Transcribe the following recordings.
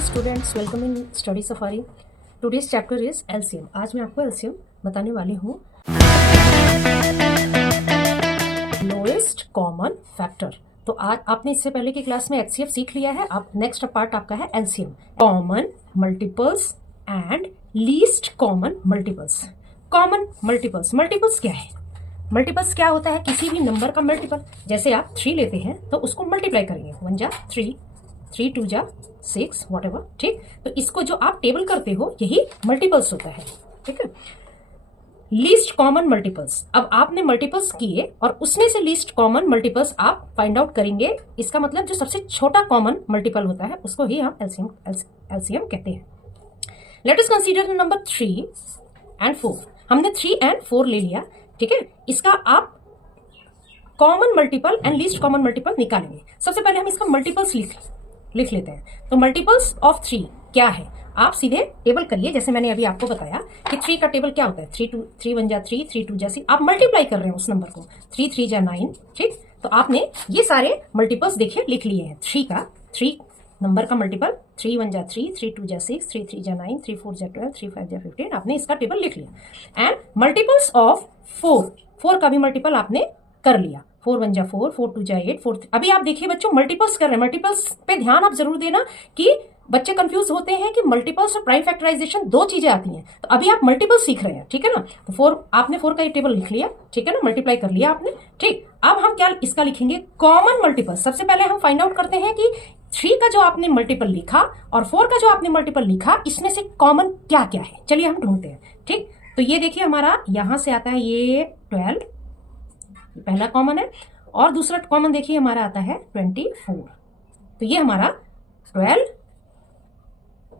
Students, welcome in study safari. Today's chapter is LCM. आज मैं आपको एलसीएम बताने वाली हूँ। Lowest common factor. तो आज आपने इससे पहले की क्लास में एचसीएफ सीख लिया है। अब नेक्स्ट पार्ट आपका है LCM, common multiples and least common multiples. Common multiples, multiples क्या है? मल्टीपल्स क्या होता है? किसी भी नंबर का मल्टीपल। जैसे आप 3 लेते हैं तो उसको मल्टीप्लाई करेंगे, 1 जा 3, 3 2 जा 6, वॉट एवर, ठीक। तो इसको जो आप टेबल करते हो यही मल्टीपल्स होता है, ठीक है। Least common multiples. अब आपने मल्टीपल्स किए और उसमें से लीस्ट कॉमन मल्टीपल्स आप फाइंड आउट करेंगे। इसका मतलब जो सबसे छोटा कॉमन मल्टीपल होता है उसको ही हम एलसीएम कहते हैं। Let us consider number 3 and 4। हमने 3 एंड 4 ले लिया, ठीक है। इसका आप common multiple and least common multiple निकालेंगे। सबसे पहले हम इसका मल्टीपल्स लिख लेते हैं। तो मल्टीपल्स ऑफ 3 क्या है? आप सीधे टेबल करिए, जैसे मैंने अभी आपको बताया कि 3 का टेबल क्या होता है, 3 1 जा 3, 3 2 जा 6। आप मल्टीप्लाई कर रहे हैं उस नंबर को, 3 3 जा 9, ठीक। तो आपने ये सारे मल्टीपल्स देखिए लिख लिए हैं। 3 नंबर का मल्टीपल 3 1 जा 3, 3 2 जा 6, 3 3 जा 9, 3 4 जा 12, 3 5 जा 15। आपने इसका टेबल लिख लिया। एंड मल्टीपल्स ऑफ 4 का भी मल्टीपल आपने कर लिया। 4 1 जा 4, 4 2 जा 8, 4। अभी आप देखिए बच्चों, मल्टीपल्स कर रहे हैं। मल्टीपल्स पे ध्यान आप जरूर देना कि बच्चे कंफ्यूज होते हैं कि मल्टीपल्स और प्राइम फैक्टराइजेशन दो चीजें आती हैं। तो अभी आप मल्टीपल सीख रहे हैं, ठीक है ना। तो 4 आपने 4 का ये टेबल लिख लिया, ठीक है ना, मल्टीप्लाई कर लिया आपने, ठीक। अब हम क्या इसका लिखेंगे? Common multiple. सबसे पहले हम फाइंड आउट करते हैं कि 3 का जो आपने मल्टीपल लिखा और 4 का जो आपने मल्टीपल लिखा, इसमें से कॉमन क्या क्या है, चलिए हम ढूंढते हैं, ठीक। तो ये देखिए हमारा यहां से आता है ये 12, पहला कॉमन है। और दूसरा कॉमन देखिए हमारा आता है 24। तो ये हमारा 12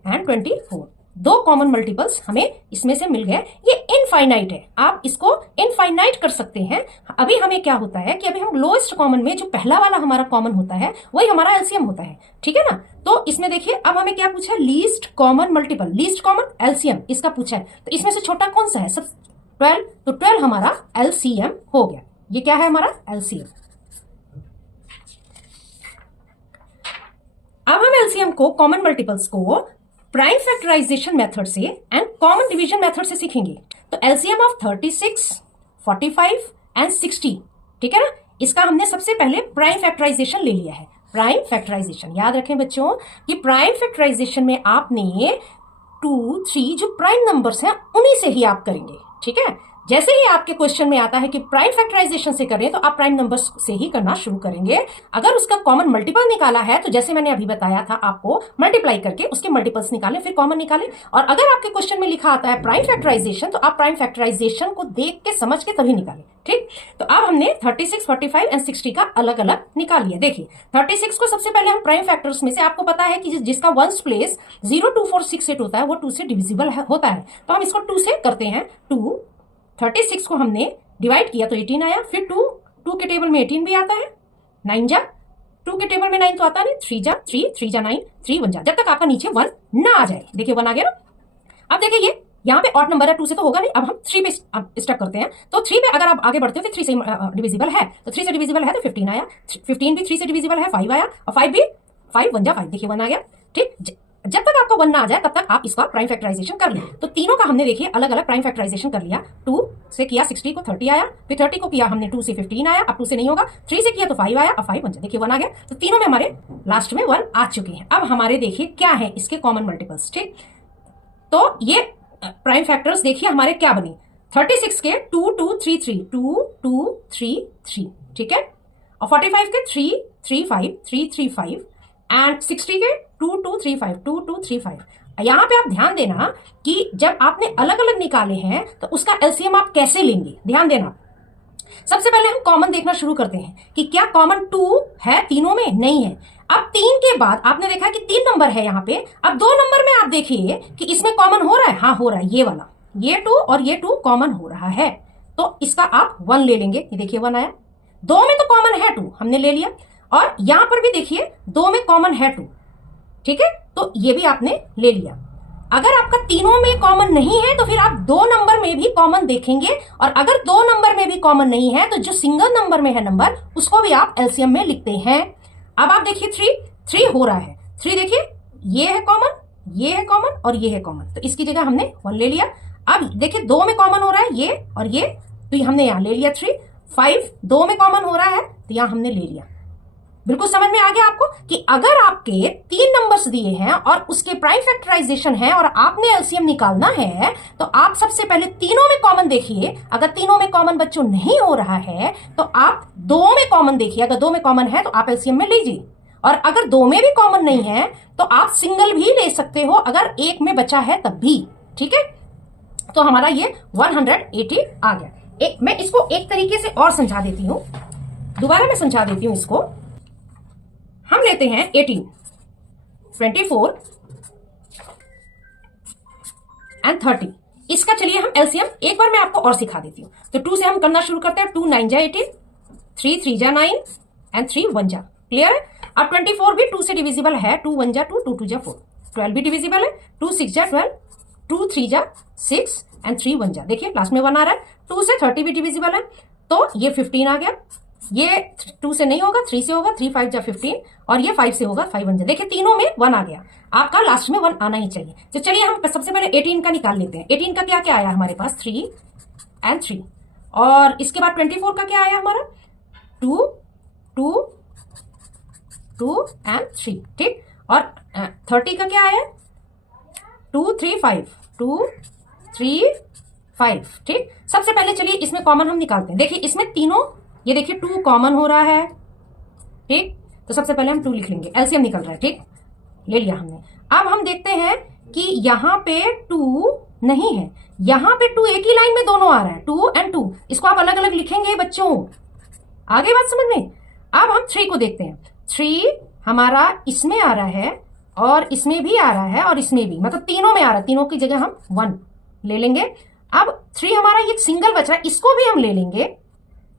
एंड 24, दो कॉमन मल्टीपल्स हमें इसमें से मिल गए। ये इनफाइनाइट है, आप इसको इनफाइनाइट कर सकते हैं। अभी हमें क्या होता है कि अभी हम लोएस्ट कॉमन में जो पहला वाला हमारा कॉमन होता है वही हमारा एलसीएम होता है, ठीक है ना। तो इसमें देखिए अब हमें क्या पूछा है? Least common multiple, least common LCM इसका पूछा है। तो इसमें से छोटा कौन सा है? सब 12। तो 12 हमारा एलसीएम हो गया। ये क्या है हमारा? एलसीएम। अब हम एलसीएम को, कॉमन मल्टीपल्स को प्राइम फैक्टराइजेशन मेथड से एंड कॉमन डिवीजन मेथड से सीखेंगे। तो एलसीएम ऑफ 36, 45 एंड 60, ठीक है ना। इसका हमने सबसे पहले प्राइम फैक्टराइजेशन ले लिया है। प्राइम फैक्टराइजेशन याद रखें बच्चों कि प्राइम फैक्टराइजेशन में आपने 2 3 जो प्राइम नंबर्स हैं उन्हीं से ही आप करेंगे, ठीक है। जैसे ही आपके क्वेश्चन में आता है कि प्राइम फैक्टराइजेशन से करें तो आप प्राइम नंबर्स से ही करना शुरू करेंगे। अगर उसका कॉमन मल्टीपल निकाला है तो जैसे मैंने अभी बताया था आपको, मल्टीप्लाई करके उसके मल्टीपल्स निकालें, फिर कॉमन निकालें। और अगर आपके क्वेश्चन में लिखा आता है प्राइम फैक्टराइजेशन, तो आप प्राइम फैक्टराइजेशन को देख के समझ के तभी निकालें, ठीक। तो अब हमने 36, 45 एंड 60 का अलग अलग निकाल लिया। देखिए 36 को सबसे पहले हम प्राइम फैक्टर्स में से, आपको पता है कि जिसका वंस प्लेस 0 2 4 6 8 होता है वो 2 से डिविजिबल होता है। तो हम इसको 2 से करते हैं। 36 को हमने डिवाइड किया तो 18 आया। फिर 2 के टेबल में 18 भी आता है। 9 जा 2 के टेबल में 9 तो आता नहीं। 3 जा 3, 3 जा 9, 3 1 जा, जब तक आपका नीचे 1 ना आ जाए। देखिए 1 आ गया ना। अब देखिए ये यहाँ पे ऑड नंबर है, 2 से तो होगा नहीं। अब हम 3 पे स्टक करते हैं। तो 3 पे अगर आप आगे बढ़ते हो तो 3 से डिविजिबल है, तो 3 से डिविजिबल है तो 15 आया। 15 भी 3 से डिविजिबल है, 5 आया। और 5 भी 5 1 जा 5, देखिए 1 आ गया, ठीक। जब तक आपका 1 ना आ जाए तब तक आप इसका प्राइम फैक्टराइजेशन कर लें। तो तीनों का हमने देखिए अलग अलग प्राइम फैक्टराइजेशन कर लिया। 2 से किया 60 को 30 आया। फिर 30 को किया हमने 2 से 15 आया। अब 2 से नहीं होगा। 3 से किया तो 5 आया। अब 5 1 जा, देखिए 1 आ गया। तो तीनों में हमारे लास्ट में 1 आ चुके हैं। अब हमारे देखिए क्या है इसके कॉमन मल्टीपल्स, ठीक। तो ये प्राइम फैक्टर्स देखिए हमारे क्या बने। 36 के 2 2 3 3, 2 2 3 3, ठीक है। और 45 के 3 3 5, 3 3 5 एंड 60 के 2 2 3 5, 2 2 3 5। यहां पे आप ध्यान देना कि जब आपने अलग अलग निकाले हैं तो उसका एलसीएम आप कैसे लेंगे, ध्यान देना। सबसे पहले हम कॉमन देखना शुरू करते हैं कि क्या कॉमन 2 है तीनों में? नहीं है। अब 3 के बाद आपने देखा कि 3 नंबर है यहाँ पे। अब 2 नंबर में आप देखिए कि इसमें कॉमन हो रहा है। हाँ हो रहा है, ये वाला, ये 2 और ये 2 कॉमन हो रहा है। तो इसका आप 1 ले लेंगे। ये देखिए 1 आया। 2 में तो कॉमन है 2, हमने ले लिया। और यहां पर भी देखिए 2 में कॉमन है 2, ठीक है। तो ये भी आपने ले लिया। अगर आपका तीनों में कॉमन नहीं है तो फिर आप 2 नंबर में भी कॉमन देखेंगे, और अगर 2 नंबर में भी कॉमन नहीं है तो जो सिंगल नंबर में है नंबर उसको भी आप एलसीएम में लिखते हैं। अब आप देखिए 3 हो रहा है, 3 देखिए ये है कॉमन, ये है कॉमन और ये है कॉमन, तो इसकी जगह हमने 1 ले लिया। अब देखिए 2 में कॉमन हो रहा है ये और ये, तो ये हमने यहां ले लिया 3। 5 2 में कॉमन हो रहा है तो यहां हमने ले लिया। बिल्कुल समझ में आ गया आपको कि अगर आपके 3 नंबर्स दिए हैं और उसके प्राइम फैक्टराइजेशन है और आपने एलसीएम निकालना है, तो आप सबसे पहले तीनों में कॉमन देखिए। अगर तीनों में कॉमन बच्चों नहीं हो रहा है तो आप 2 में कॉमन देखिए। अगर 2 में कॉमन है तो आप एलसीएम में लीजिए, और अगर 2 में भी कॉमन नहीं है तो आप सिंगल भी ले सकते हो अगर 1 में बचा है तब भी। ठीक है, तो हमारा ये 180 आ गया। मैं इसको एक तरीके से और समझा देती हूं, दोबारा मैं समझा देती हूं इसको। हम लेते हैं 18, 24 एंड 30। इसका चलिए हम एलसीएम एक बार मैं आपको और सिखा देती हूं। तो 2 से हम करना शुरू करते हैं। 2 9 जा 18, 3 3 जा 9 एंड 3 1 जा। क्लियर है? अब 24 भी 2 से डिविजिबल है। 2 1 जा 2, 2 2 जा 4। 12 भी डिविजिबल है। 2 6 जा 12, 2 3 जा 6 एंड 3 1 जा। देखिए लास्ट में 1 आ रहा है। 2 से 30 भी डिविजिबल है, तो ये 15 आ गया। ये 2 से नहीं होगा, 3 से होगा। 3 5 जा 15 और ये 5 से होगा, 5 1 जा। देखिए तीनों में 1 आ गया, आपका लास्ट में 1 आना ही चाहिए। तो चलिए हम सबसे पहले 18 का निकाल लेते हैं। 18 का क्या क्या आया हमारे पास? 3 एंड 3, और इसके बाद 24 का क्या आया हमारा? 2 2 2 एंड 3। ठीक, और 30 का क्या आया? 2 3 5, 2 3 5। ठीक, सबसे पहले चलिए इसमें कॉमन हम निकालते हैं। देखिए इसमें तीनों, ये देखिए 2 कॉमन हो रहा है। ठीक, तो सबसे पहले हम 2 लिख लेंगे, एलसीएम निकल रहा है। ठीक, ले लिया हमने। अब हम देखते हैं कि यहां पे 2 नहीं है, यहां पे 2 एक ही लाइन में दोनों आ रहा है, 2 एंड 2। इसको आप अलग अलग लिखेंगे बच्चों, आगे बात समझ में। अब हम 3 को देखते हैं। 3 हमारा इसमें आ रहा है और इसमें भी आ रहा है और इसमें भी, मतलब तीनों में आ रहा है। तीनों की जगह हम 1 ले लेंगे। अब 3 हमारा ये सिंगल बच रहा है, इसको भी हम ले लेंगे,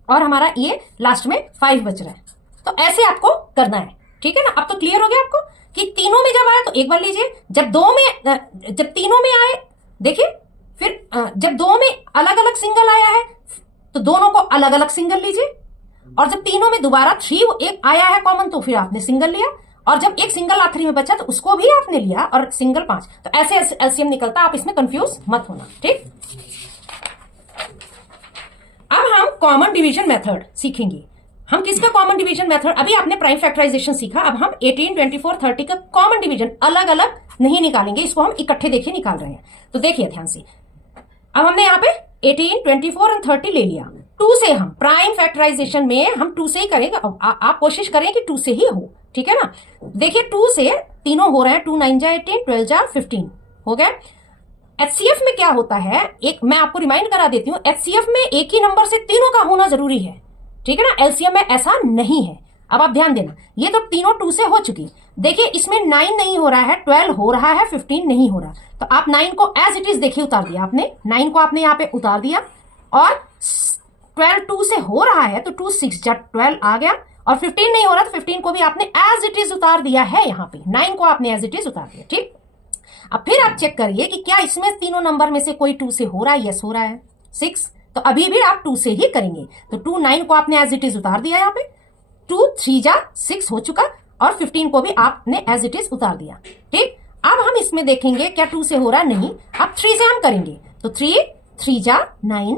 और हमारा ये लास्ट में 5 बच रहा है। तो ऐसे आपको करना है। ठीक है ना? अब तो क्लियर हो गया आपको कि तीनों में जब आए तो एक बार लीजिए, जब तीनों में आए देखिए, फिर जब 2 में अलग अलग सिंगल आया है तो दोनों को अलग अलग सिंगल लीजिए, और जब तीनों में दोबारा 3 एक आया है कॉमन तो फिर आपने सिंगल लिया, और जब एक सिंगल आखिरी में बचा तो उसको भी आपने लिया, और सिंगल 5। तो ऐसे एलसीएम निकलता, आप इसमें कंफ्यूज मत होना। ठीक, अब हम कॉमन डिवीजन मेथड सीखेंगे। हम किसका कॉमन डिवीजन मेथड? अभी आपने प्राइम फैक्टराइजेशन सीखा, अब हम 18 24 30 का कॉमन डिवीजन अलग अलग नहीं निकालेंगे, इसको हम इकट्ठे देखिए निकाल रहे हैं। तो देखिए ध्यान से, अब हमने यहाँ पे 18 24 और 30 ले लिया। 2 से हम प्राइम फैक्टराइजेशन में हम 2 से ही करेंगे। आप कोशिश करें कि 2 से ही हो। ठीक है ना? देखिए 2 से तीनों हो रहे हैं। 2 9 जा 18, 12 जा 15 हो गया। एचसीएफ में क्या होता है, एक मैं आपको रिमाइंड करा देती हूँ, एचसीएफ में एक ही नंबर से तीनों का होना जरूरी है। ठीक है ना? एलसीएम में ऐसा नहीं है। अब आप ध्यान देना, ये तो तीनों 2 से हो चुकी। देखिए इसमें 9 नहीं हो रहा है, 12 हो रहा है, 15 नहीं हो रहा। तो आप 9 को एज इट इज देखिए उतार दिया आपने, 9 को आपने यहाँ पे उतार दिया, और 12 2 से हो रहा है तो 2 6 जा 12 आ गया, और 15 नहीं हो रहा तो 15 को भी आपने एज इट इज उतार दिया है। यहाँ पे 9 को आपने एज इट इज उतार दिया। ठीक, अब फिर आप चेक करिए कि क्या इसमें तीनों नंबर में से कोई 2 से हो रहा है? यस हो रहा है। 6, तो अभी भी आप 2 से ही करेंगे। तो 2 9 को आपने एज इट इज उतार दिया, यहाँ पे 2 3 जा 6 हो चुका, और 15 को भी आपने एज इट इज उतार दिया। ठीक, अब हम इसमें देखेंगे क्या 2 से हो रहा है? नहीं। अब 3 से हम करेंगे, तो 3 3 जा 9,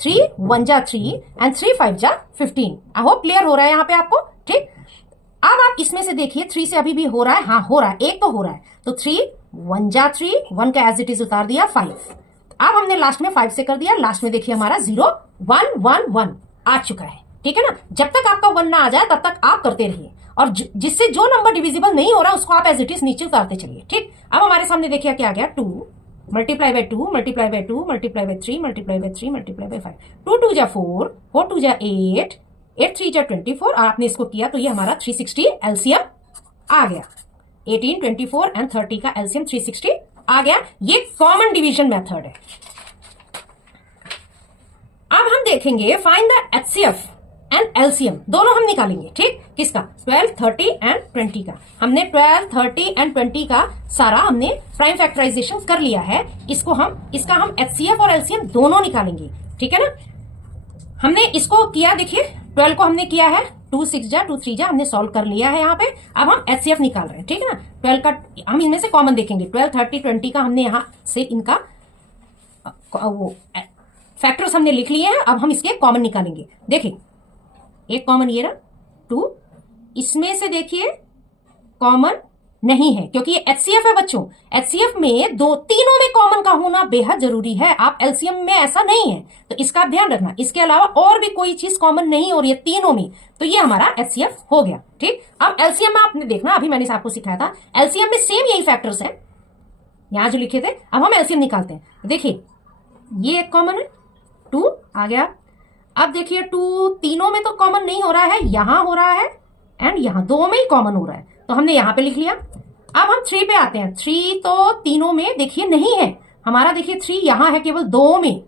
3 1 जा 3 एंड 3 5 जा 15। आई होप क्लियर हो रहा है यहाँ पे आपको। ठीक, अब आप इसमें से देखिए 3 से अभी भी हो रहा है? हाँ हो रहा है, एक तो हो रहा है। तो 3 1 जा 3, 1 का एज इट इज उतार दिया, 5। अब हमने लास्ट में 5 से कर दिया, लास्ट में देखिए हमारा 0 1 1 1 आ चुका है। ठीक है ना? जब तक आपका 1 ना आ जाए तब तक आप करते रहिए, और जिससे जो नंबर डिविजिबल नहीं हो रहा उसको आप एज इट इज नीचे उतारते चलिए। ठीक, अब हमारे सामने देखिए क्या आ गया? 2 multiply by 2 multiply by 2 multiply by 3 multiply by 3 multiply by 5। 2 2 जा 4, 4 2 जा 8, 8 3 जा 24। आपने इसको किया तो ये हमारा 360 एलसीएम आ गया। 18 24 एंड 30 का एलसीएम 360 आ गया। ये कॉमन डिवीजन मेथड है। अब हम देखेंगे find the HCF and LCM दोनों हम निकालेंगे। ठीक, किसका? 12, 30 एंड 20 का। हमने 12, 30 एंड 20 का सारा हमने प्राइम फैक्टराइजेशन कर लिया है। इसका हम एचसीएफ और एलसीएम दोनों निकालेंगे। ठीक है ना? हमने इसको किया, देखिए 12 को हमने किया है 2 6 जा 2 3 जा, हमने सॉल्व कर लिया है यहाँ पे। अब हम एचसीएफ निकाल रहे हैं। ठीक है ना? 12 का हम इनमें से कॉमन देखेंगे। 12, 30, 20 का हमने यहाँ से इनका वो फैक्टर्स हमने लिख लिए हैं। अब हम इसके कॉमन निकालेंगे। देखिए एक कॉमन ये रहा 2, इसमें से देखिए कॉमन नहीं है क्योंकि ये एचसीएफ है बच्चों। एचसीएफ में तीनों में कॉमन का होना बेहद जरूरी है। आप एलसीएम में ऐसा नहीं है, तो इसका ध्यान रखना। इसके अलावा और भी कोई चीज कॉमन नहीं हो रही है तीनों में, तो ये हमारा एचसीएफ हो गया। ठीक, अब एलसीएम में आपने देखना, अभी मैंने आपको सिखाया था, एलसीएम में सेम यही फैक्टर्स है यहां जो लिखे थे। अब हम एलसीएम निकालते हैं। देखिए ये एक कॉमन है 2 आ गया। अब देखिए 2 तीनों में तो कॉमन नहीं हो रहा है, यहां हो रहा है एंड यहां, दो में ही कॉमन हो रहा है, तो हमने यहां पे लिख लिया। अब हम 3 पे आते हैं। 3 तो तीनों में देखिए नहीं है हमारा, देखिए 3 यहां है केवल 2 में,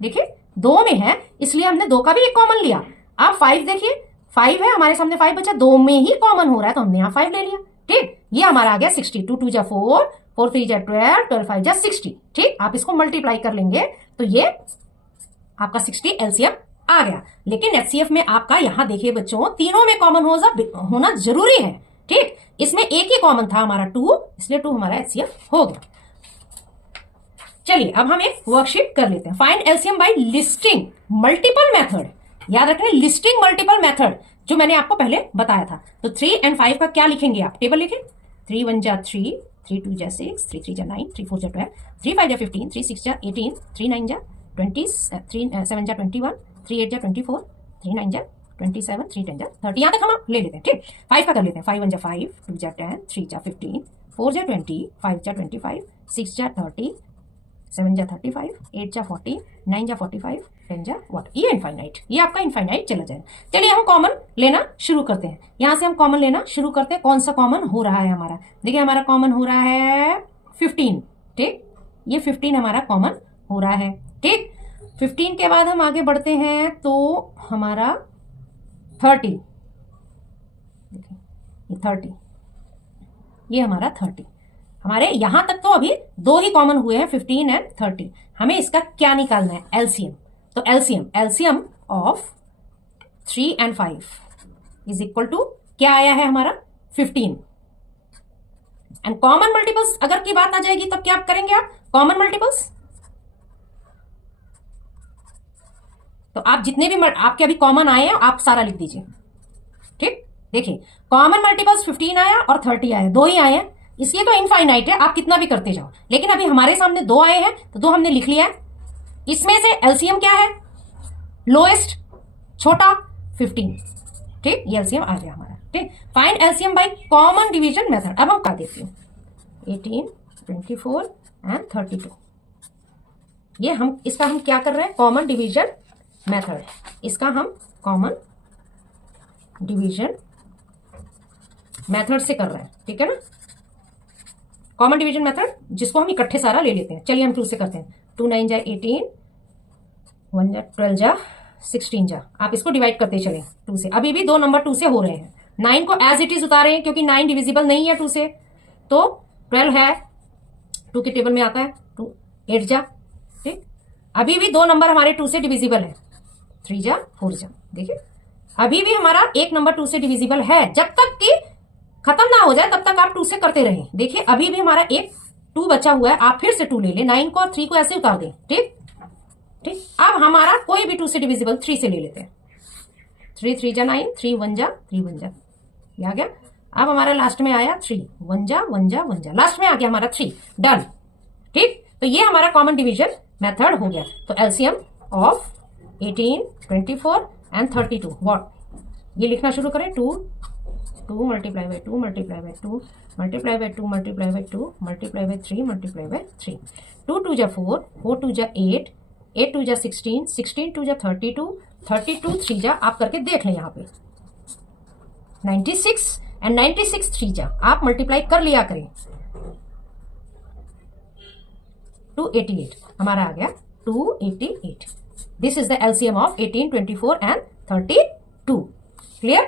देखिए 2 में है, इसलिए हमने 2 का भी एक कॉमन लिया। अब 5 देखिए 5 है हमारे सामने, 5 बचा, 2 में ही कॉमन हो रहा है तो हमने यहाँ 5 ले लिया। ठीक, ये हमारा आ गया 60। 2 2 जा 4, 4 3 जा 12, 12 5 जा 60। ठीक, आप इसको मल्टीप्लाई कर लेंगे तो ये आपका 60 एलसीएम आ गया। लेकिन एचसीएफ में आपका यहां देखिए बच्चों, तीनों में कॉमन होना जरूरी है। ठीक, इसमें एक ही कॉमन था हमारा 2, इसलिए 2 हमारा एचसीएफ हो गया। चलिए अब हम एक वर्कशीट कर लेते हैं। Find LCM bye listing multiple method. याद रखें लिस्टिंग मल्टीपल मेथड, जो मैंने आपको पहले बताया था। तो 3 एंड 5 का क्या लिखेंगे आप? टेबल लिखें। 3 1 जा 3, 3 2 जा 6, 3 3 जा 9, 3 4 जा 12, 3 5 जा 15, 3 6 जा 18, 3 9 जा 20, 3 7 जा 21, 3 8 जा 24, 3 9 जा 27, 3 10 जा 30। यहां तक हम ले लेते हैं। ठीक, 5 का कर लेते हैं। 5 1 जा 5, 2 जा 10, 3 जा 15, 4 जा 20, 5 जा 25, 6 जा 30, 7 जा 35, 8 जा 40, 9 जा 45, 10 जा व्हाट, ये इनफाइनाइट, ये आपका इनफाइनाइट चला जाएगा। चलिए हम कॉमन लेना शुरू करते हैं। यहां से हम कॉमन लेना शुरू करते हैं। कौन सा कॉमन हो रहा है हमारा? देखिए हमारा कॉमन हो रहा है 15। ठीक, ये 15 हमारा कॉमन हो रहा है। ठीक, 15 के बाद हम आगे बढ़ते हैं तो हमारा 30, देखिए ये 30, ये हमारा 30। हमारे यहां तक तो अभी 2 ही कॉमन हुए हैं, 15 एंड 30। हमें इसका क्या निकालना है? एलसीएम। तो LCM of 3 and 5 is equal to क्या आया है हमारा? 15। एंड कॉमन मल्टीपल्स अगर की बात आ जाएगी तब क्या करेंगे आप? कॉमन मल्टीपल्स, तो आप जितने भी आपके अभी कॉमन आए हैं आप सारा लिख दीजिए। ठीक, देखिए कॉमन मल्टीपल्स 15 आया और 30 आया, 2 ही आए हैं, इसलिए तो इनफाइनाइट है, आप कितना भी करते जाओ। लेकिन अभी हमारे सामने 2 आए हैं तो 2 हमने लिख लिया है। इसमें से एलसीएम क्या है? लोएस्ट छोटा 15। ठीक, ये एलसीएम आ गया हमारा। ठीक, find LCM by common division method. अब हम कर देती हूँ 18, 24 एंड 32। ये हम इसका हम क्या कर रहे हैं? Common division method. इसका हम कॉमन डिवीजन मेथड से कर रहे हैं। ठीक है ना? कॉमन डिवीजन मेथड जिसको हम इकट्ठे सारा ले लेते हैं। चलिए हम 2 से करते हैं। 2 9 जा 18, 1 जा 12 जा 16 जा। आप इसको डिवाइड करते चले 2 से। अभी भी 2 नंबर 2 से हो रहे हैं। 9 को एज इट इज उतारे हैं क्योंकि 9 डिविजिबल नहीं है 2 से, तो 12 है 2 के टेबल में आता है। 2 8 जा। ठीक, अभी भी 2 नंबर हमारे 2 से डिविजिबल है। 3 जा 4 जा। देखिए अभी भी हमारा एक नंबर 2 से डिविजिबल है। जब तक कि खत्म ना हो जाए तब तक आप 2 से करते रहें। देखिए अभी भी हमारा एक 2 बचा हुआ है, आप फिर से 2 ले लें। 9 को और 3 को ऐसे उतार दें। ठीक ठीक, अब हमारा कोई भी 2 से डिविजिबल 3 से ले लेते हैं। 3 3 जा 9, 3 1 जा 3 1 जा, ये आ गया। अब हमारा लास्ट में आया 3 1 जा 1 जा 1 जा, लास्ट में आ गया हमारा 3। डन। ठीक, तो ये हमारा कॉमन डिवीजन मेथड हो गया। तो एलसीएम ऑफ 18, 24 एंड 32 व्हाट, ये लिखना शुरू करें। 2 2 multiply by 2 multiply by 2 multiply by 2 multiply by 2 multiply by 3 multiply by 3। 2 2 जा 4, 4 2 जा 8, 8 2 जा 16, 16 2 जा 32, 32 3 जा, आप करके देख लें यहाँ पे 96 एंड 96 3 जा, आप मल्टीप्लाई कर लिया करें। 288 हमारा आ गया 288। This is the LCM of 18, 24 and 32। Clear?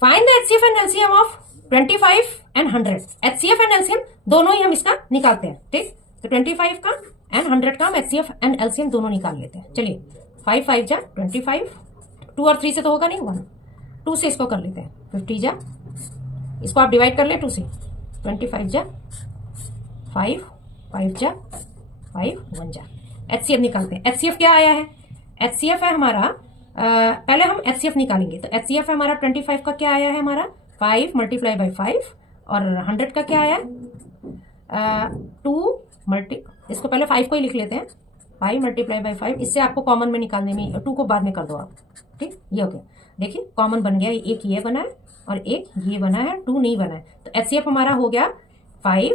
Find the HCF and LCM of 25 and 100। HCF and LCM दोनों ही हम इसका निकालते हैं, ठीक? तो 25 का एंड 100 का हम एचसीएफ एंड एलसीएम दोनों निकाल लेते हैं। चलिए 5 5 जा 25, 2 और 3 से तो होगा नहीं, 1 2 से इसको कर लेते हैं। 50 जा, इसको आप डिवाइड कर ले 2 से। 25 जा 5 5 जा 5 1 जा। एचसीएफ निकालते हैं। एचसीएफ क्या आया है? एचसीएफ है हमारा, पहले हम एचसीएफ निकालेंगे। तो एचसीएफ है हमारा 25 का क्या आया है हमारा 5 मल्टीप्लाई बाई 5 और 100 का क्या आया 2 मल्टी, इसको पहले 5 को ही लिख लेते हैं। 5 मल्टीप्लाई बाई 5, इससे आपको कॉमन में निकालने में 2 को बाद में कर दो आप, ठीक? ये हो गया, देखिए कॉमन बन गया। एक ये बना है और एक ये बना है, 2 नहीं बना है। तो एचसीएफ हमारा हो गया 5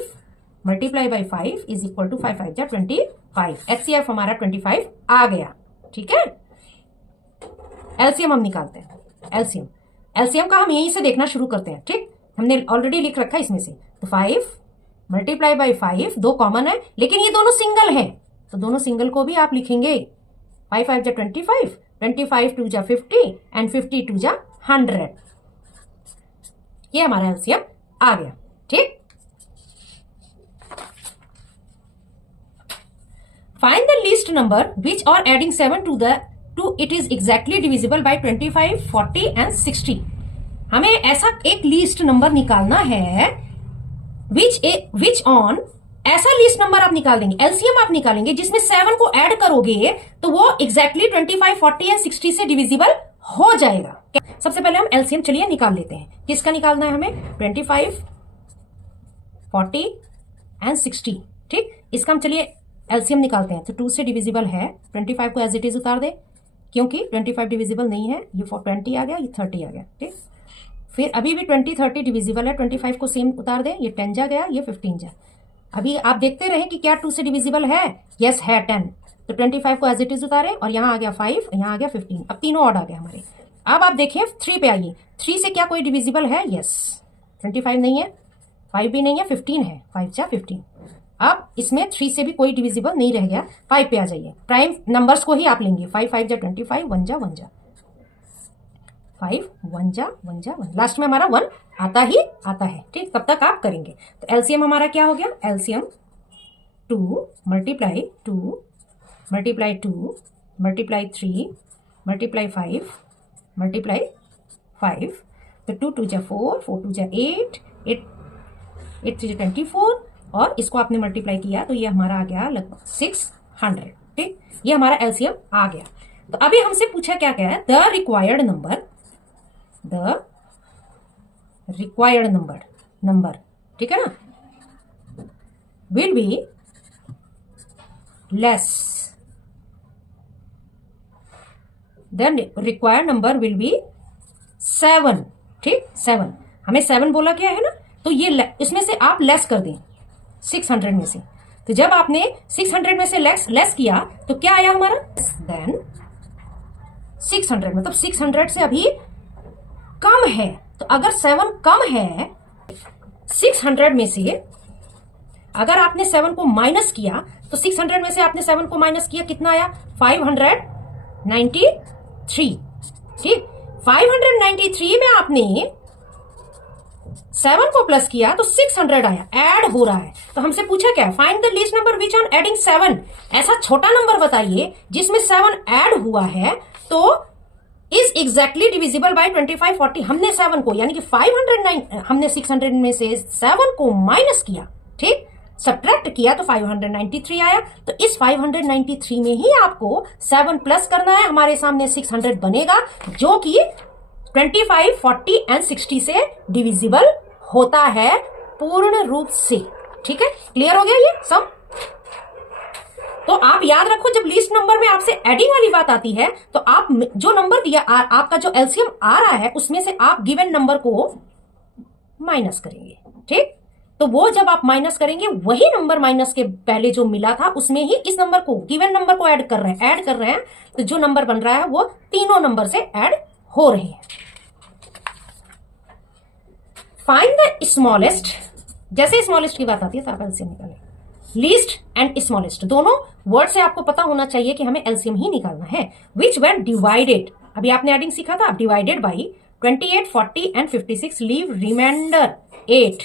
multiply by 5 is equal to 5 5 जा 25। एचसीएफ हमारा 25 आ गया, ठीक है? एलसीएम हम निकालते हैं। एलसीएम एलसीएम का हम यहीं से देखना शुरू करते हैं, ठीक? हमने ऑलरेडी लिख रखा है इसमें से। तो 5 मल्टीप्लाई बाई 5, 2 कॉमन है लेकिन ये दोनों सिंगल है, तो दोनों सिंगल को भी आप लिखेंगे। 5 5 जा 25, 25 2 जा 50 एंड 50 2 जा 100। ये हमारा एलसीएम आ गया, ठीक? Find the least number which are adding 7 to it is exactly divisible by 25, 40 and 60। हमें ऐसा एक लीस्ट नंबर निकालना है विच ऑन, ऐसा लीस्ट नंबर आप निकाल देंगे, एलसीएम आप निकालेंगे जिसमें 7 को ऐड करोगे तो वो एग्जैक्टली 25, 40 एंड 60 से डिविजिबल हो जाएगा। सबसे पहले हम एलसीएम चलिए निकाल लेते हैं। किसका निकालना है हमें? 25, 40 एंड 60, ठीक? इसका हम चलिए एलसीएम निकालते हैं। तो 2 से डिविजिबल है, 25 को एज इट इज उतार दे क्योंकि 25 डिविजिबल नहीं है। ये 20 आ गया, ये 30 आ गया, ठीक? फिर अभी भी 20 30 डिविजिबल है, 25 को सेम उतार दे, ये 10 जा गया, ये 15 जा। अभी आप देखते रहे कि क्या 2 से डिविजिबल है? यस है, 10। तो 25 को एज इट इज उतारे और यहाँ आ गया 5, यहाँ आ गया 15। अब तीनों ऑड आ गए हमारे। अब आप देखिए 3 पे आइए। 3 से क्या कोई डिविजिबल है? यस। 25 नहीं है, 5 भी नहीं है, 15 है, 5 जा 15। अब इसमें 3 से भी कोई डिविजिबल नहीं रह गया। 5 पे आ जाइए, प्राइम नंबर्स को ही आप लेंगे। 5 5 जा 25, 1 जा 1 जा 5, 1 जा 1 जा 1, लास्ट में हमारा 1 आता ही आता है, ठीक? तब तक आप करेंगे। तो एलसीएम हमारा क्या हो गया? LCM 2 multiply 2 multiply 2 multiply 3 multiply 5 multiply 5। तो 2 2 जा 4, 4 2 जा 8, 8 3 जा 24 और इसको आपने मल्टीप्लाई किया तो ये हमारा आ गया लगभग 600, ठीक? ये हमारा एलसीएम आ गया। तो अभी हमसे पूछा क्या क्या है? द रिक्वायर्ड नंबर, ठीक है ना, will be less than required number will be 7, ठीक? 7 हमें 7 बोला क्या है ना, तो ये इसमें से आप लेस कर दें 600 में से। तो जब आपने 600 में से लेस किया तो क्या आया हमारा? देन 600, मतलब 600 से अभी कम है। तो अगर 7 कम है 600 में से, अगर आपने 7 को माइनस किया तो 600 में से आपने 7 को माइनस किया, कितना आया? 593, ठीक? 593 में आपने 7 को प्लस किया तो 600 आया, ऐड हो रहा है। तो हमसे पूछा क्या है? Find the least number which on adding 7। ऐसा छोटा नंबर बताइए जिसमें 7 ऐड हुआ है तो इज एग्जैक्टली डिविजिबल बाय 25, 40। हमने 7 को यानी कि 509, हमने 600 में से 7 को माइनस किया, ठीक? सब्ट्रैक्ट किया तो 593 आया। तो इस 593 में ही आपको 7 प्लस करना है। हमारे सामने 600 बनेगा जो कि 25, 40 एंड 60 से डिविजिबल होता है पूर्ण रूप से, ठीक है? क्लियर हो गया ये सब? तो आप याद रखो, जब लीस्ट नंबर में आपसे एडिंग वाली बात आती है तो आप जो नंबर दिया, आपका जो एलसीएम आ रहा है उसमें से आप गिवन नंबर को माइनस करेंगे, ठीक? तो वो जब आप माइनस करेंगे वही नंबर माइनस के पहले जो मिला था उसमें ही इस नंबर को, गिवन नंबर को ऐड कर रहे हैं। तो जो नंबर बन रहा है वो तीनों नंबर से ऐड हो रहे हैं। फाइंड द स्मॉलेस्ट, जैसे स्मॉलेस्ट की बात आती है तो आप एलसीएम निकालें। लीस्ट एंड स्मॉलेस्ट, दोनों वर्ड से आपको पता होना चाहिए कि हमें एलसीएम ही निकालना है। विच व्हेन डिवाइडेड, अभी आपने एडिंग सीखा था, divided by 28, 40 and 56 leave remainder 8।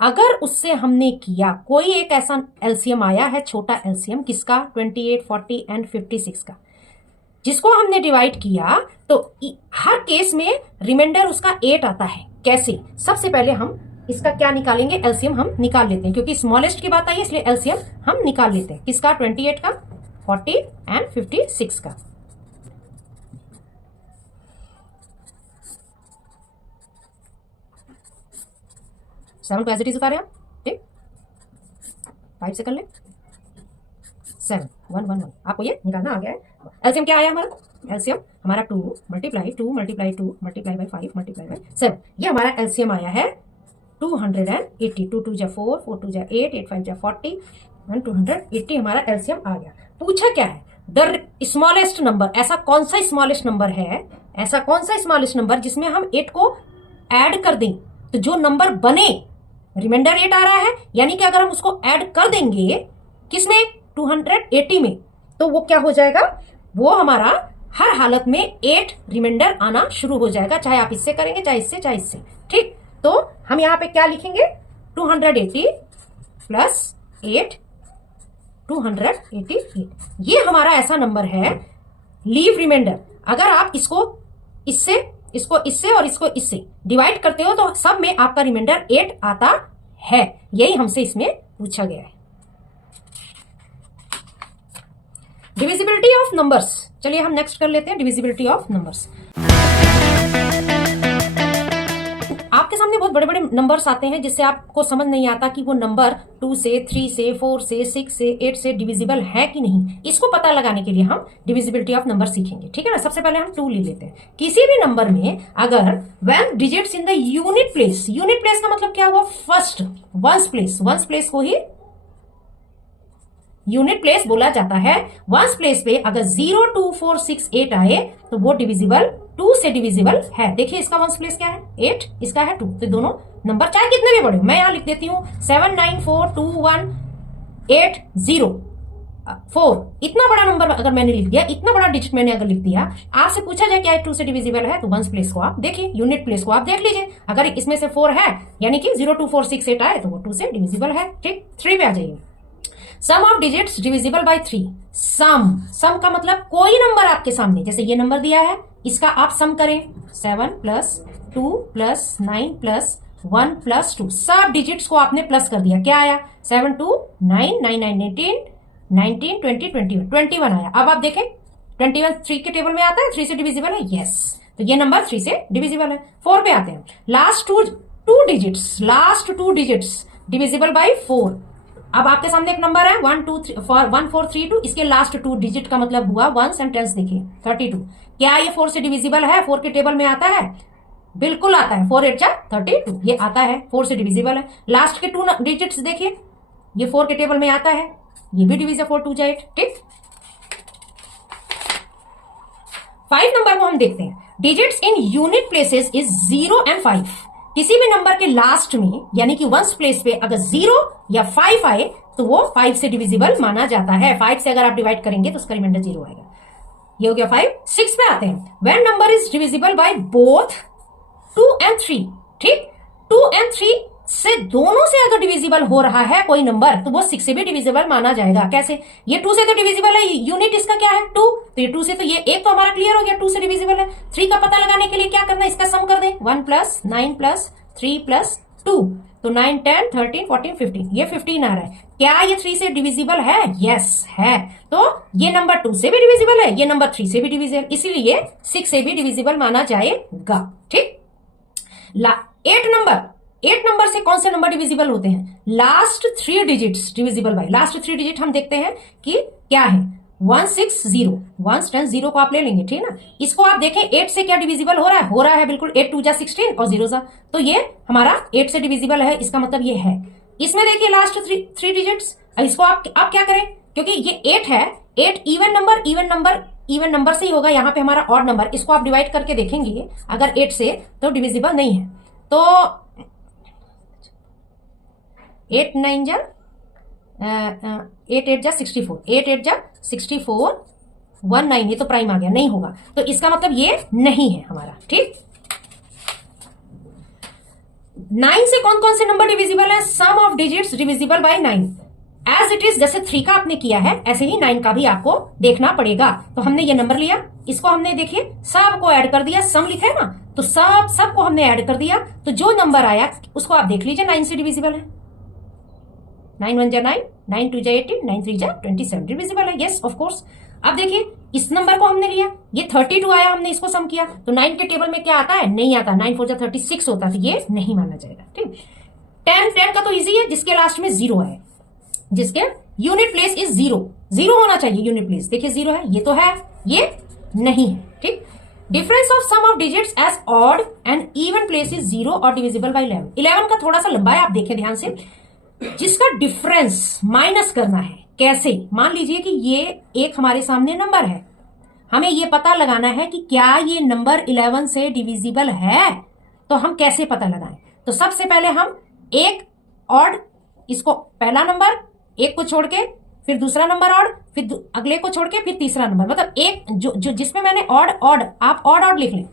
अगर उससे हमने किया कोई एक ऐसा एलसीएम आया है, छोटा एलसीएम किसका, 28, 40 एंड 56 का, जिसको हमने डिवाइड किया, तो हर केस में रिमाइंडर उसका 8 आता है। कैसे, सबसे पहले हम इसका क्या निकालेंगे, एलसीएम हम निकाल लेते हैं, क्योंकि स्मॉलेस्ट की बात आई है इसलिए एलसीएम हम निकाल लेते हैं। किसका, 28 का, 40 एंड 56 का। सेवन को एज इट इज उतारे आप, ठीक, 5 से कर ले, 7, 1, 1, 1, आपको ये निकालना आ गया है। एलसीएम क्या आया हमारा, एलसीएम हमारा 2 multiply 2 multiply 2 multiply by 5 multiply by 7, ये हमारा एलसीएम आया है 280। 2 2 जा 4, 4 2 जा 8, 8 5 जा 40 एंड 280 हमारा एलसीएम आ गया। पूछा क्या है, द स्मॉलेस्ट नंबर, ऐसा कौन सा स्मॉलेस्ट नंबर है, ऐसा कौन सा स्मॉलेस्ट नंबर जिसमें हम 8 को ऐड कर दें, तो जो नंबर बने, रिमाइंडर 8 आ रहा है, यानी कि अगर हम उसको ऐड कर देंगे किसमें, 280 में, तो वो क्या हो जाएगा, वो हमारा हर हालत में 8 रिमाइंडर आना शुरू हो जाएगा, चाहे आप इससे करेंगे, चाहे इससे, चाहे इससे, ठीक। तो हम यहां पे क्या लिखेंगे, 280 प्लस 8, 288, ये हमारा ऐसा नंबर है लीव रिमाइंडर। अगर आप इसको इससे, इसको इससे और इसको इससे डिवाइड करते हो तो सब में आपका रिमाइंडर 8 आता है, यही हमसे इसमें पूछा गया है। डिविजिबिलिटी ऑफ नंबर्स, चलिए हम नेक्स्ट कर लेते हैं डिविजिबिलिटी ऑफ नंबर्स। आपके सामने बहुत बड़े बड़े नंबर्स आते हैं जिससे आपको समझ नहीं आता कि वो नंबर 2 से, 3 से, 4 से, 6 से, 8 से डिविजिबल है कि नहीं। इसको पता लगाने के लिए हम डिविजिबिलिटी ऑफ नंबर सीखेंगे, ठीक है ना। सबसे पहले हम 2 ले लेते हैं। किसी भी नंबर में अगर when digits in the unit place, unit place का मतलब क्या हुआ, first ones place, ones place को ही यूनिट प्लेस बोला जाता है। वंस प्लेस पे अगर 0 2 4 6 8 आए तो वो डिविजिबल 2 से डिविजिबल है। देखिए इसका वंस प्लेस क्या है, 8, इसका है 2, तो दोनों नंबर चाहे कितने भी बड़े हो, मैं यहां लिख देती हूं 7 9 4 2 1 8 0 4। इतना बड़ा नंबर अगर मैंने लिख दिया, इतना बड़ा डिजिट मैंने अगर लिख दिया, आपसे पूछा जाए क्या 2 से डिविजिबल है, तो वंस प्लेस को आप देखिए, यूनिट प्लेस को आप देख लीजिए। अगर इसमें से 4 है यानी कि 0 2 4 6 8 आए तो वो 2 से डिविजिबल है, ठीक। 3 पे आ जाइए, सम ऑफ डिजिट्स डिविजिबल बाय 3। सम का मतलब कोई नंबर आपके सामने, जैसे ये नंबर दिया है, इसका आप सम करें, 7 प्लस 2 प्लस 9 प्लस 1 प्लस 2, सब डिजिट्स को आपने प्लस कर दिया, क्या आया, 7 2 9 9 9 18 19 20 21 21 आया। अब आप देखें 21 3 के टेबल में आता है, 3 से डिविजिबल है, यस, तो ये नंबर 3 से डिविजिबल है। 4 पे आते हैं, last two digits divisible bye 4। अब आपके सामने एक नंबर है 1 2 3 1 4 3 2, इसके लास्ट 2 डिजिट का मतलब हुआ 1 एंड 10, देखिए 32। क्या ये 4 से डिविजिबल है, 4 के टेबल में आता है, बिल्कुल आता है, 4 8 जा 32, ये आता है, 4 से डिविजिबल है। लास्ट के 2 डिजिट्स देखिए, ये 4 के टेबल में आता है, ये भी डिविजिबल, 4 2 जा 8, ठीक। 5 नंबर को हम देखते हैं, digits in unit places is 0 and 5। किसी भी नंबर के लास्ट में यानी कि वंस प्लेस पे अगर 0 या 5 आए तो वो 5 से डिविजिबल माना जाता है। 5 से अगर आप डिवाइड करेंगे तो उसका रिमाइंडर 0 आएगा, ये हो गया 5। 6 पे आते हैं, when number is divisible by both 2 and 3, ठीक। 2 एंड 3 से दोनों से अगर डिविजिबल हो रहा है कोई नंबर तो वो 6 से भी डिविजिबल माना जाएगा। कैसे, ये 2 से तो डिविजिबल है, यूनिट इसका क्या है 2, तो ये 2 से, तो ये एक तो हमारा क्लियर हो गया, 2 से डिविजिबल है। 3 का पता लगाने के लिए क्या करना है, इसका सम कर दें, 1 प्लस 9 प्लस 3 प्लस 2, तो 9 10 13 14 15, ये 15 आ रहा है। क्या ये 3 से डिविजिबल है, यस है, तो ये नंबर 2 से भी डिविजिबल है, ये नंबर 3 से भी डिविजिबल, इसीलिए 6 से भी डिविजिबल माना जाएगा, ठीक। 8 नंबर से कौन से नंबर डिविजिबल होते हैं, last 3 digits divisible bye, last 3 digit हम देखते हैं कि क्या है, 1 6 0, 1 10 0 को आप ले लेंगे, ठीक ना। इसको आप देखें 8 से क्या डिविजिबल हो रहा है बिल्कुल, 8 2 जा 16 और 0 जा, तो ये हमारा 8 से डिविजिबल है, इसका मतलब ये है। इसमें देखिए लास्ट 3 डिजिट्स, इसको आप क्या करें, क्योंकि ये 8 है, 8 इवन नंबर से ही होगा, यहाँ पे हमारा ऑड नंबर, इसको आप डिवाइड करके देखेंगे अगर 8 से तो डिविजिबल नहीं है, तो 8 9 जा 8 8 जा 64, 8 8 जा 64, 19, ये तो प्राइम आ गया, नहीं होगा। तो इसका मतलब ये नहीं है हमारा, ठीक। 9 से कौन कौन से नंबर डिविजिबल है? Sum of digits divisible by 9 as it is. जैसे 3 का आपने किया है ऐसे ही 9 का भी आपको देखना पड़ेगा। तो हमने ये नंबर लिया, इसको हमने देखिए सबको ऐड कर दिया, सम लिखा है ना, तो सबको हमने ऐड कर दिया। तो जो नंबर आया उसको आप देख लीजिए 9 से डिविजिबल है। 9 1 जा 9, 9 2 जा 18, 9 3 जा 27 डिविजिबल है, यस ऑफ कोर्स। अब देखिए इस नंबर को हमने लिया, ये 32 आया, हमने इसको सम किया, तो 9 के टेबल में क्या आता है? नहीं आता। 9 4 जा 36 होता, तो ये नहीं माना जाएगा, ठीक। 10 का तो इजी है, जिसके लास्ट में 0 है, जिसके यूनिट प्लेस इज 0 होना चाहिए यूनिट प्लेस। देखिए 0 है, ये तो है, ये नहीं है, ठीक। Difference of sum of digits as odd and even place is 0 और डिविजिबल बाय 11। 11 का थोड़ा सा लंबा है, आप देखें ध्यान से। जिसका डिफरेंस माइनस करना है, कैसे? मान लीजिए कि ये एक हमारे सामने नंबर है, हमें ये पता लगाना है कि क्या ये नंबर 11 से डिविजिबल है। तो हम कैसे पता लगाएं? तो सबसे पहले हम एक ऑड, इसको पहला नंबर, एक को छोड़ के फिर दूसरा नंबर ऑड, फिर अगले को छोड़ के फिर तीसरा नंबर, मतलब एक जो जिसमें मैंने ऑड, आप ऑड लिख लें,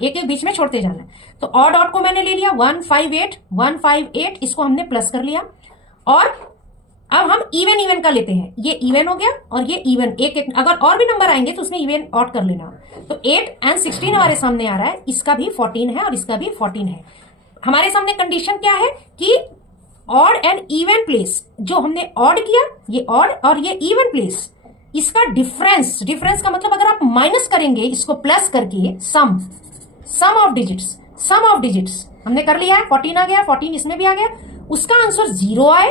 एक एक बीच में छोड़ते जाना है। तो ऑड को मैंने ले लिया 158, इसको हमने प्लस कर लिया। और अब हम इवन का लेते हैं, ये इवन हो गया और ये इवन, एक अगर और भी नंबर आएंगे तो उसमें इवन ऑड कर लेना। तो 8 and 16 हमारे सामने आ रहा है, इसका भी 14 है और इसका भी 14 है। हमारे सामने कंडीशन क्या है कि ऑड एंड इवन प्लेस, जो हमने ऑड किया, ये ऑड और ये इवन प्लेस, इसका डिफरेंस का मतलब अगर आप माइनस करेंगे इसको प्लस करके, सम ऑफ डिजिट्स हमने कर लिया है, 14 आ गया, 14 इसमें भी आ गया, उसका आंसर 0 आए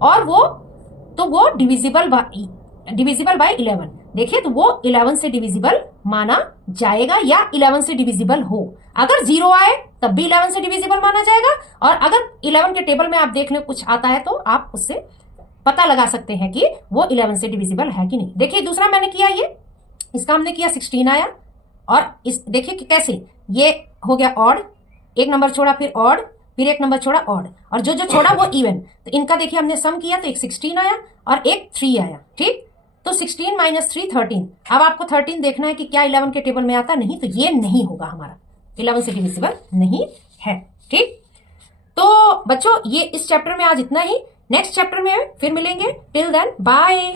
और वो डिविजिबल बाय 11। देखिए तो वो 11 से डिविजिबल माना जाएगा या 11 से डिविजिबल हो। अगर 0 आए तब भी 11 से डिविजिबल माना जाएगा, और अगर 11 के टेबल में आप देख लें कुछ आता है तो आप उससे पता लगा सकते हैं कि वो 11 से डिविजिबल है कि नहीं। देखिए दूसरा मैंने किया, ये इसका हमने किया 16 आया, और इस देखिए कि कैसे ये हो गया ऑड, एक नंबर छोड़ा फिर ऑड, फिर एक नंबर छोड़ा ऑड, और जो छोड़ा वो इवन। तो इनका देखिए हमने सम किया तो एक 16 आया और एक 3 आया, ठीक। तो 16 - 3 13। अब आपको 13 देखना है कि क्या 11 के टेबल में आता, नहीं, तो ये नहीं होगा, हमारा 11 से डिविजिबल नहीं है, ठीक। तो बच्चों ये इस चैप्टर में आज इतना ही, नेक्स्ट चैप्टर में फिर मिलेंगे। Till then bye.